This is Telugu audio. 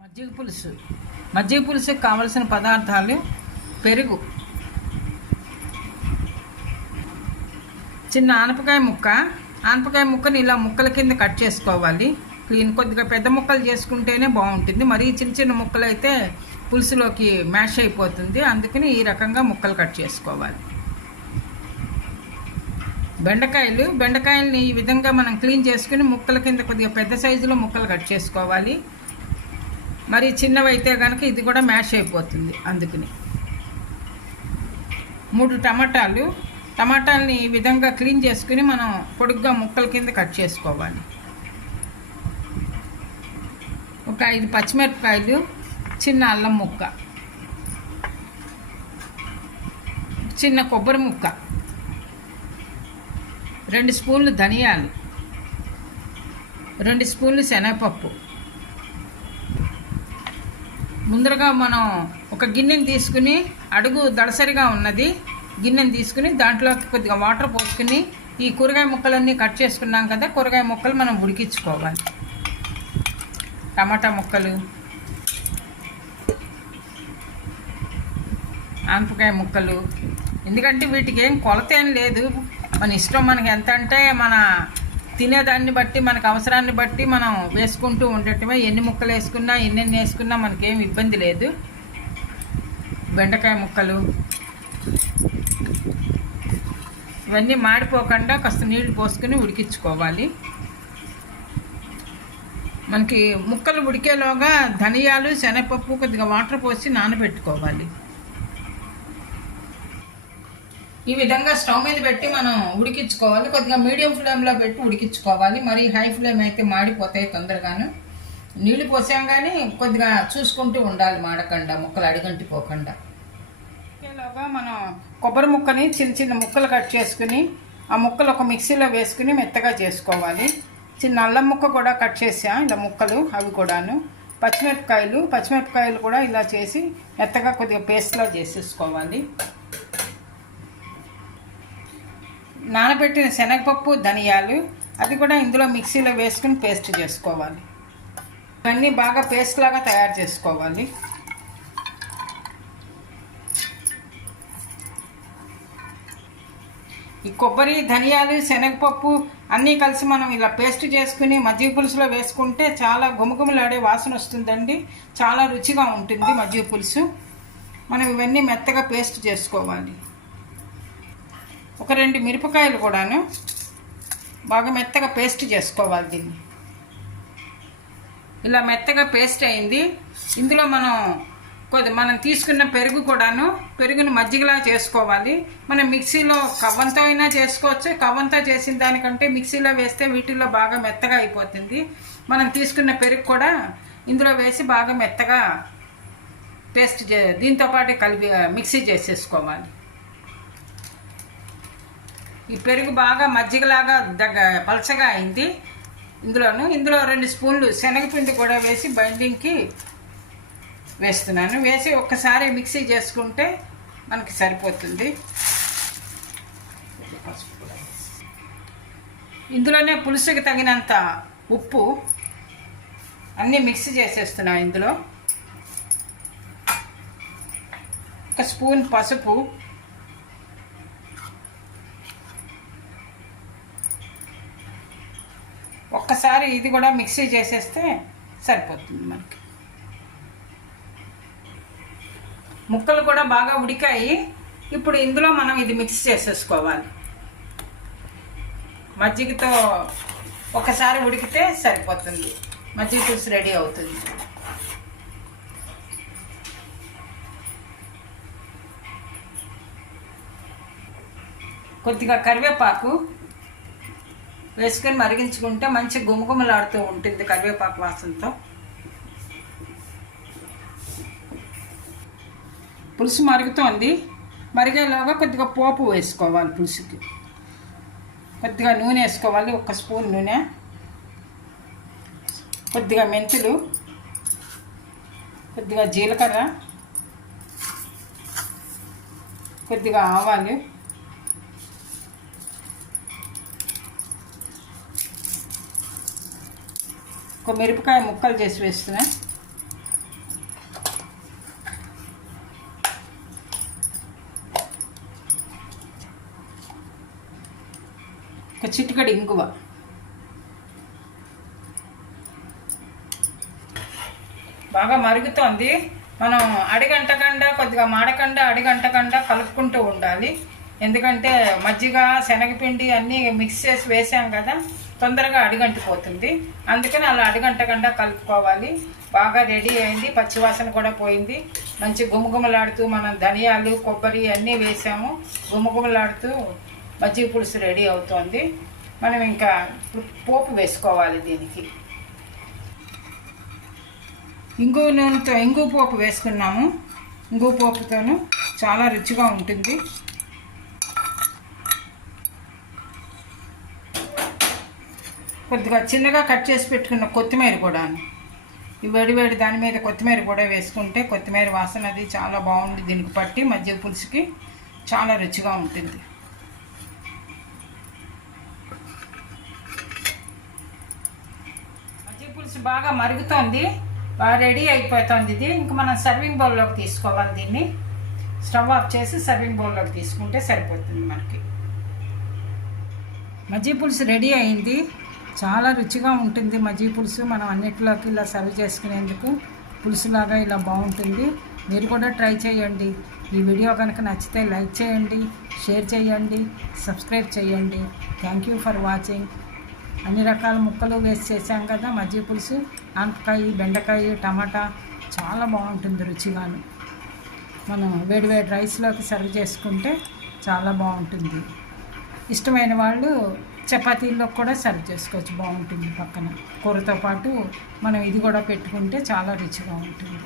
మజ్జిగ పులుసు. మజ్జిగ పులుసుకి కావలసిన పదార్థాలు పెరుగు. చిన్న ఆనపకాయ ముక్క. ఆనపకాయ ముక్కని ఇలా ముక్కల కింద కట్ చేసుకోవాలి. క్లీన్ కొద్దిగా పెద్ద ముక్కలు చేసుకుంటేనే బాగుంటుంది. మరీ చిన్న చిన్న ముక్కలు అయితే పులుసులోకి మ్యాష్ అయిపోతుంది. అందుకని ఈ రకంగా ముక్కలు కట్ చేసుకోవాలి. బెండకాయలు. బెండకాయల్ని ఈ విధంగా మనం క్లీన్ చేసుకుని ముక్కల కింద కొద్దిగా పెద్ద సైజులో ముక్కలు కట్ చేసుకోవాలి. మరి చిన్నవైతే కనుక ఇది కూడా మ్యాష్ అయిపోతుంది అందుకని. మూడు టమాటాలు. టమాటాలని ఈ విధంగా క్లీన్ చేసుకుని మనం పొడుగ్గా ముక్కల కింద కట్ చేసుకోవాలి. ఒక ఐదు పచ్చిమిరపకాయలు చిన్న అల్లం ముక్క చిన్న కొబ్బరి ముక్క రెండు స్పూన్లు ధనియాలు రెండు స్పూన్లు శనగపప్పు ముందరగా మనం ఒక గిన్నెని తీసుకుని అడుగు దడసరిగా ఉన్నది. గిన్నెని తీసుకుని దాంట్లో కొద్దిగా వాటర్ పోసుకుని ఈ కూరగాయ ముక్కలన్నీ కట్ చేసుకున్నాం కదా కూరగాయ ముక్కలు మనం ఉడికించుకోవాలి. టమాటా ముక్కలు ఆనపకాయ ముక్కలు. ఎందుకంటే వీటికి ఏం కొలత ఏం లేదు. మన ఇష్టం మనకి ఎంత అంటే మన తినేదాన్ని బట్టి మనకు అవసరాన్ని బట్టి మనం వేసుకుంటూ ఉండటమే. ఎన్ని ముక్కలు వేసుకున్నా ఎన్నెన్ని వేసుకున్నా మనకేం ఇబ్బంది లేదు. బెండకాయ ముక్కలు. ఇవన్నీ మాడిపోకుండా కాస్త నీళ్ళు పోసుకుని ఉడికించుకోవాలి. మనకి ముక్కలు ఉడికేలోగా ధనియాలు శనగపప్పు కొద్దిగా వాటర్ పోసి నానబెట్టుకోవాలి. ఈ విధంగా స్టవ్ మీద పెట్టి మనం ఉడికించుకోవాలి. కొద్దిగా మీడియం ఫ్లేమ్లో పెట్టి ఉడికించుకోవాలి. మరి హై ఫ్లేమ్ అయితే మాడిపోతాయి తొందరగాను. నీళ్ళు పోసాం కానీ కొద్దిగా చూసుకుంటూ ఉండాలి మాడకుండా ముక్కలు అడిగంటిపోకుండా ఇలాగా మనం కొబ్బరి ముక్కని చిన్న చిన్న ముక్కలు కట్ చేసుకుని ఆ ముక్కలు ఒక మిక్సీలో వేసుకుని మెత్తగా చేసుకోవాలి. చిన్న అల్లం ముక్క కూడా కట్ చేసా ఇలా ముక్కలు అవి కూడాను. పచ్చిమిరపకాయలు పచ్చిమిరపకాయలు కూడా ఇలా చేసి మెత్తగా కొద్దిగా పేస్ట్లా చేసేసుకోవాలి. నానబెట్టిన శనగపప్పు ధనియాలు అది కూడా ఇందులో మిక్సీలో వేసుకుని పేస్ట్ చేసుకోవాలి. ఇవన్నీ బాగా పేస్ట్ లాగా తయారు చేసుకోవాలి. ఈ కొబ్బరి ధనియాలు శనగపప్పు అన్నీ కలిసి మనం ఇలా పేస్ట్ చేసుకుని మజ్జిగ పులుసులో వేసుకుంటే చాలా గుమగుమలాడే వాసన వస్తుందండి. చాలా రుచిగా ఉంటుంది మజ్జిగ పులుసు. మనం ఇవన్నీ మెత్తగా పేస్ట్ చేసుకోవాలి. ఒక రెండు మిరపకాయలు కూడాను బాగా మెత్తగా పేస్ట్ చేసుకోవాలి దీన్ని. ఇలా మెత్తగా పేస్ట్ అయింది. ఇందులో మనం కొద్ది మనం తీసుకున్న పెరుగు కూడాను పెరుగును మజ్జిగలా చేసుకోవాలి. మనం మిక్సీలో కవ్వంతో అయినా చేసుకోవచ్చు. కవ్వంతో చేసిన దానికంటే మిక్సీలో వేస్తే వీటిల్లో బాగా మెత్తగా అయిపోతుంది. మనం తీసుకున్న పెరుగు కూడా ఇందులో వేసి బాగా మెత్తగా పేస్ట్ చే దీంతో పాటు కలిపి మిక్సీ చేసేసుకోవాలి. ఈ పెరుగు బాగా మజ్జిగలాగా దగ్గ పలచగా అయింది. ఇందులోను ఇందులో రెండు స్పూన్లు శనగపిండి కూడా వేసి బైండింగ్కి వేస్తున్నాను. వేసి ఒక్కసారి మిక్సీ చేసుకుంటే మనకి సరిపోతుంది. ఇందులోనే పులుసుకి తగినంత ఉప్పు అన్నీ మిక్స్ చేసేస్తున్నాను ఇందులో. ఒక స్పూన్ పసుపు ఒక్కసారి ఇది కూడా మిక్సీ చేసేస్తే సరిపోతుంది మనకి. ముక్కలు కూడా బాగా ఉడికాయి. ఇప్పుడు ఇందులో మనం ఇది మిక్స్ చేసేసుకోవాలి. మజ్జిగతో ఒకసారి ఉడికితే సరిపోతుంది. మజ్జిగ పులుసు రెడీ అవుతుంది. కొద్దిగా కరివేపాకు వేసుకొని మరిగించుకుంటే మంచి గుమగుమలాడుతూ ఉంటుంది కరివేపాకు వాసనతో. పులుసు మరుగుతోంది. మరిగేలాగా కొద్దిగా పోపు వేసుకోవాలి పులుసుకి. కొద్దిగా నూనె వేసుకోవాలి ఒక స్పూన్ నూనె. కొద్దిగా మెంతులు. కొద్దిగా జీలకర్ర. కొద్దిగా ఆవాలు. ఒక మిరపకాయ ముక్కలు చేసి వేస్తున్నా. ఒక చిట్టుకడి ఇంకువ బాగా మరుగుతోంది. మనం అడిగంటకుండా కొద్దిగా మాడకుండా అడిగంటకుండా కలుపుకుంటూ ఉండాలి. ఎందుకంటే మజ్జిగ శనగపిండి అన్నీ మిక్స్ చేసి వేసాం కదా. తొందరగా అడుగంటిపోతుంది. అందుకని అలా అడిగంటకుండా కలుపుకోవాలి. బాగా రెడీ అయింది. పచ్చివాసన కూడా పోయింది. మంచి గుమగుమలాడుతూ మనం ధనియాలు కొబ్బరి అన్నీ వేసాము. గుమగుమలాడుతూ మజ్జిగ పులుసు రెడీ అవుతోంది. మనం ఇంకా పోపు వేసుకోవాలి దీనికి. ఇంగు నూనెతో ఇంగు పోపు వేసుకున్నాము. ఇంగు పోపుతోను చాలా రుచిగా ఉంటుంది. కొద్దిగా చిన్నగా కట్ చేసి పెట్టుకున్న కొత్తిమీర కూడా ఈ వేడి వేడి దాని మీద కొత్తిమీర కూడా వేసుకుంటే కొత్తిమీర వాసన అది చాలా బాగుంది దీనికి పట్టి మజ్జిగ పులుసుకి చాలా రుచిగా ఉంటుంది. మజ్జిగ పులుసు బాగా మరుగుతోంది బాగా రెడీ అయిపోతుంది ఇది. ఇంక మనం సర్వింగ్ బౌల్లోకి తీసుకోవాలి దీన్ని. స్టవ్ ఆఫ్ చేసి సర్వింగ్ బౌల్లోకి తీసుకుంటే సరిపోతుంది మనకి. మజ్జి పులుసు రెడీ అయింది. చాలా రుచిగా ఉంటుంది. మజ్జీ పులుసు మనం అన్నిటిలోకి ఇలా సర్వ్ చేసుకునేందుకు పులుసులాగా ఇలా బాగుంటుంది. మీరు కూడా ట్రై చేయండి. ఈ వీడియో కనుక నచ్చితే లైక్ చేయండి షేర్ చేయండి సబ్స్క్రైబ్ చేయండి. థ్యాంక్ యూ ఫర్ వాచింగ్ అన్ని రకాల ముక్కలు వేసి చేసాం కదా మజ్జీ పులుసు ఆనపకాయ బెండకాయ టమాటా చాలా బాగుంటుంది రుచిగాను. మనం వేడి వేడి రైస్లోకి సర్వ్ చేసుకుంటే చాలా బాగుంటుంది. ఇష్టమైన వాళ్ళు చపాతీల్లో కూడా సర్వ్ చేసుకోవచ్చు. బాగుంటుంది పక్కన. కూరతో పాటు మనం ఇది కూడా పెట్టుకుంటే చాలా రుచిగా ఉంటుంది.